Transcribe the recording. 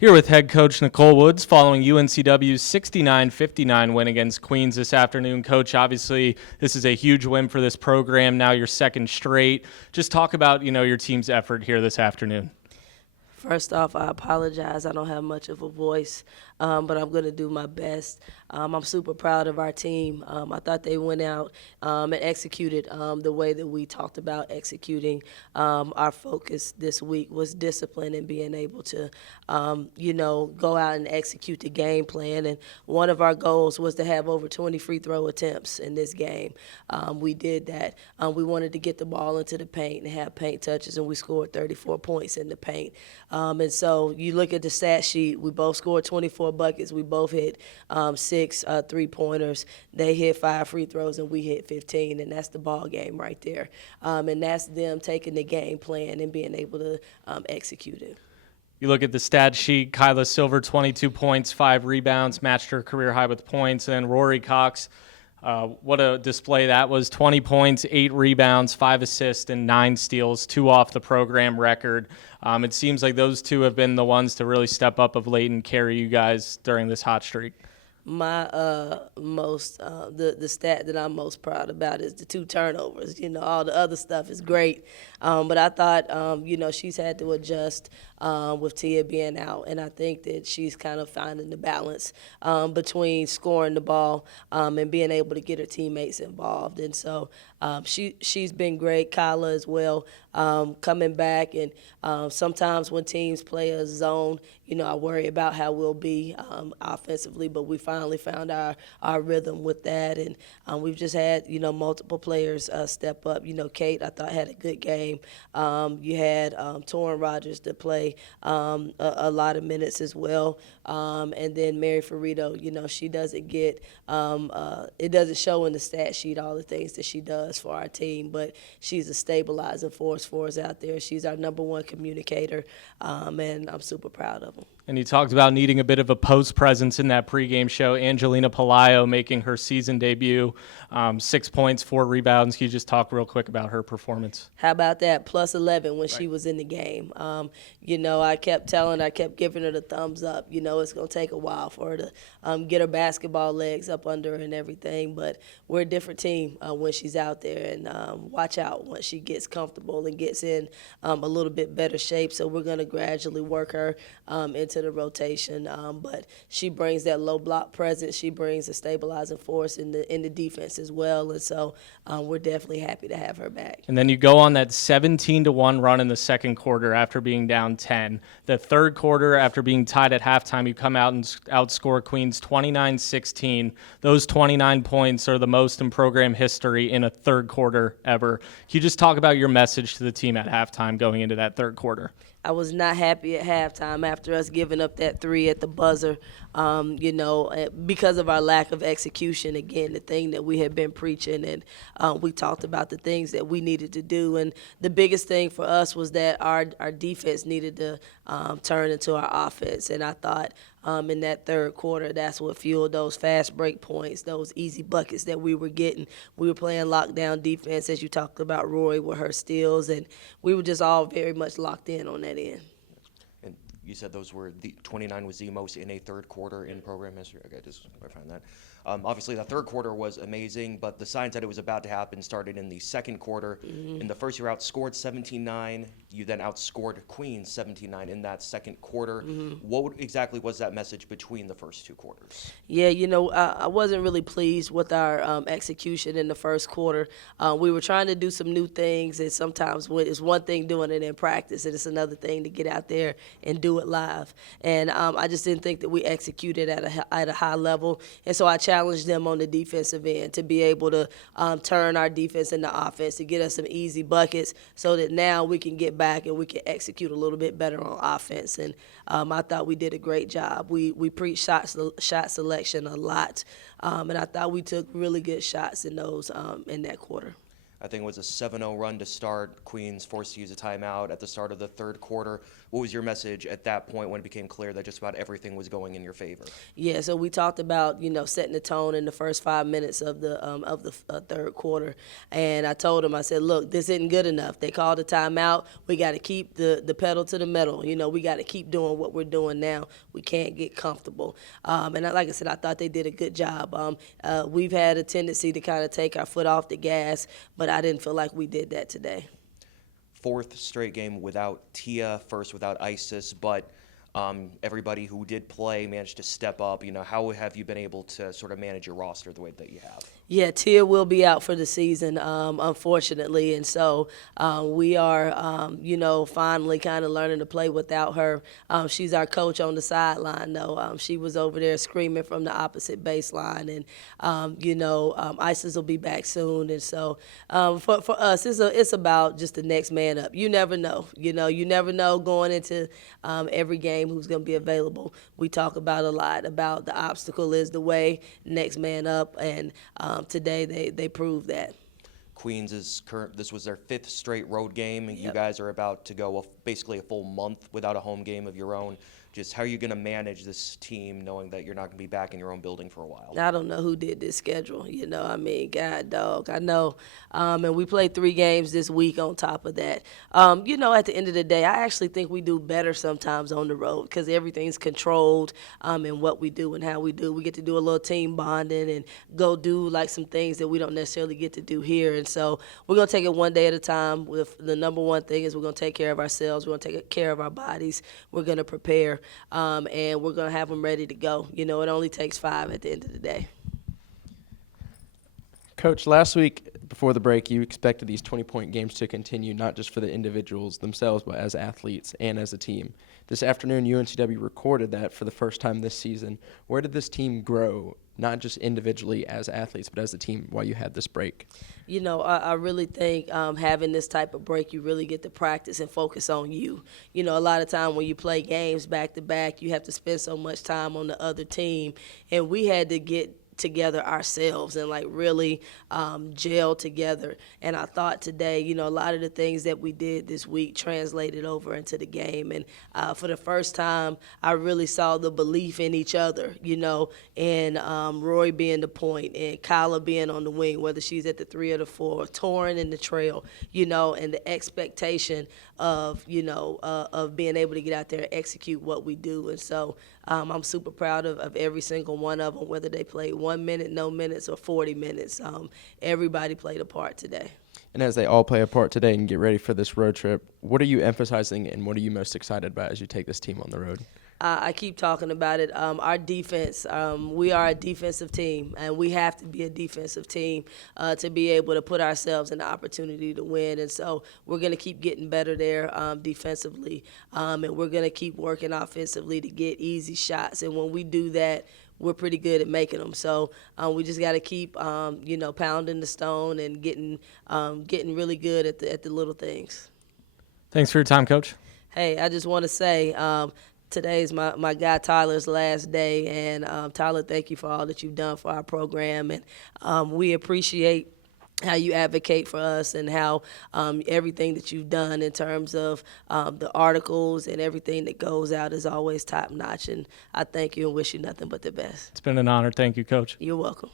Here with head coach Nicole Woods following UNCW's 69-59 win against Queens this afternoon. Coach, obviously this is a huge win for this program, now your second straight. Just talk about, your team's effort here this afternoon. First off, I apologize. I don't have much of a voice, but I'm going to do my best. I'm super proud of our team. I thought they went out and executed the way that we talked about executing. Our focus this week was discipline and being able to, go out and execute the game plan. And one of our goals was to have over 20 free throw attempts in this game. We did that. We wanted to get the ball into the paint and have paint touches, and we scored 34 points in the paint. And so you look at the stat sheet, we both scored 24 buckets. We both hit 6 three-pointers. They hit 5 free throws, and we hit 15, and that's the ball game right there. And that's them taking the game plan and being able to execute it. You look at the stat sheet, Kyla Silver, 22 points, 5 rebounds, matched her career high with points, and Rory Cox, what a display that was, 20 points, 8 rebounds, 5 assists, and 9 steals, 2 off the program record. It seems like those two have been the ones to really step up of late and carry you guys during this hot streak. My the stat that I'm most proud about is the 2 turnovers. All the other stuff is great, but I thought she's had to adjust with Tia being out, and I think that she's kind of finding the balance between scoring the ball and being able to get her teammates involved. And so she's been great. Kyla as well, coming back, and sometimes when teams play a zone, I worry about how we'll be offensively, but we finally found our rhythm with that, and we've just had multiple players step up. Kate, I thought, had a good game. You had Torrin Rogers to play a lot of minutes as well, and then Mary Ferrito. She doesn't get it doesn't show in the stat sheet all the things that she does for our team, but she's a stabilizing force for us out there. She's our number 1 communicator, and I'm super proud of them. And you talked about needing a bit of a post presence in that pregame show. Angelina Palaio making her season debut, 6 points, 4 rebounds. Can you just talk real quick about her performance? How about that? Plus 11 when she was in the game. I kept giving her the thumbs up. It's going to take a while for her to get her basketball legs up under her and everything, but we're a different team when she's out there, and watch out once she gets comfortable and gets in a little bit better shape. So we're going to gradually work her into the rotation, but she brings that low block presence. She brings a stabilizing force in the defense as well, and so we're definitely happy to have her back. And then you go on that 17-1 run in the second quarter after being down 10. The third quarter, after being tied at halftime, you come out and outscore Queens 29-16. Those 29 points are the most in program history in a third quarter ever. Can you just talk about your message to the team at halftime going into that third quarter? I was not happy at halftime after us giving up that 3 at the buzzer, because of our lack of execution. Again, the thing that we had been preaching, and we talked about the things that we needed to do. And the biggest thing for us was that our defense needed to turn into our offense. And I thought in that third quarter, that's what fueled those fast break points, those easy buckets that we were getting. We were playing lockdown defense, as you talked about, Rory, with her steals, and we were just all very much locked in on that end. And you said those were 29 was the most in a third quarter in program history. Okay, just clarifying that. Obviously, the third quarter was amazing, but the signs that it was about to happen started in the second quarter. In the first, you were outscored 17-9. You then outscored Queens 17-9 in that second quarter. What exactly was that message between the first 2 quarters? Yeah, I wasn't really pleased with our execution in the first quarter. We were trying to do some new things, and sometimes it's one thing doing it in practice, and it's another thing to get out there and do it live. And I just didn't think that we executed at a high level, and so I challenged them on the defensive end to be able to turn our defense into offense, to get us some easy buckets so that now we can get back and we can execute a little bit better on offense. And I thought we did a great job. We preached shot selection a lot, and I thought we took really good shots in those in that quarter. I think it was a 7-0 run to start. Queens forced to use a timeout at the start of the third quarter. What was your message at that point when it became clear that just about everything was going in your favor? Yeah, so we talked about, setting the tone in the first 5 minutes of the third quarter, and I told them, I said, look, this isn't good enough. They called a timeout. We got to keep the pedal to the metal. We got to keep doing what we're doing now. We can't get comfortable. Like I said, I thought they did a good job. We've had a tendency to kind of take our foot off the gas, but I didn't feel like we did that today. Fourth straight game without Tia, first without Isis, but everybody who did play managed to step up. How have you been able to sort of manage your roster the way that you have? Yeah, Tia will be out for the season, unfortunately, and so we are, finally kind of learning to play without her. She's our coach on the sideline, though. She was over there screaming from the opposite baseline, and Isis will be back soon, and so for us, it's about just the next man up. You never know, you never know going into every game who's going to be available. We talk about a lot about the obstacle is the way, next man up, and today they proved that. Queens this was their 5th straight road game. Yep. You guys are about to go basically a full month without a home game of your own. Just how are you going to manage this team knowing that you're not going to be back in your own building for a while? I don't know who did this schedule. God dog, I know. And we played 3 games this week on top of that. At the end of the day, I actually think we do better sometimes on the road because everything's controlled in what we do and how we do. We get to do a little team bonding and go do like some things that we don't necessarily get to do here. And so we're going to take it one day at a time. With the number one thing is we're going to take care of ourselves. We're going to take care of our bodies. We're going to prepare. And we're going to have them ready to go. It only takes 5 at the end of the day. Coach, last week before the break, you expected these 20-point games to continue, not just for the individuals themselves, but as athletes and as a team. This afternoon, UNCW recorded that for the first time this season. Where did this team grow, not just individually as athletes, but as a team while you had this break? I really think having this type of break, you really get to practice and focus on you. A lot of time when you play games back-to-back, you have to spend so much time on the other team. And we had to get together ourselves and really gel together. And I thought today, a lot of the things that we did this week translated over into the game. And for the first time, I really saw the belief in each other, and Roy being the point and Kyla being on the wing, whether she's at the 3 or the 4, Torrin in the trail, and the expectation of, of being able to get out there and execute what we do. And so I'm super proud of every single one of them, whether they played 1 minute, no minutes, or 40 minutes. Everybody played a part today. And as they all play a part today and get ready for this road trip, what are you emphasizing and what are you most excited about as you take this team on the road? I keep talking about it. Our defense, we are a defensive team, and we have to be a defensive team to be able to put ourselves in the opportunity to win. And so we're going to keep getting better there defensively, and we're going to keep working offensively to get easy shots. And when we do that, we're pretty good at making them. So we just got to keep, pounding the stone and getting really good at the little things. Thanks for your time, Coach. Hey, I just want to say today's my guy Tyler's last day, and Tyler, thank you for all that you've done for our program, and we appreciate how you advocate for us and how everything that you've done in terms of the articles and everything that goes out is always top notch, and I thank you and wish you nothing but the best. It's been an honor. Thank you, Coach. You're welcome.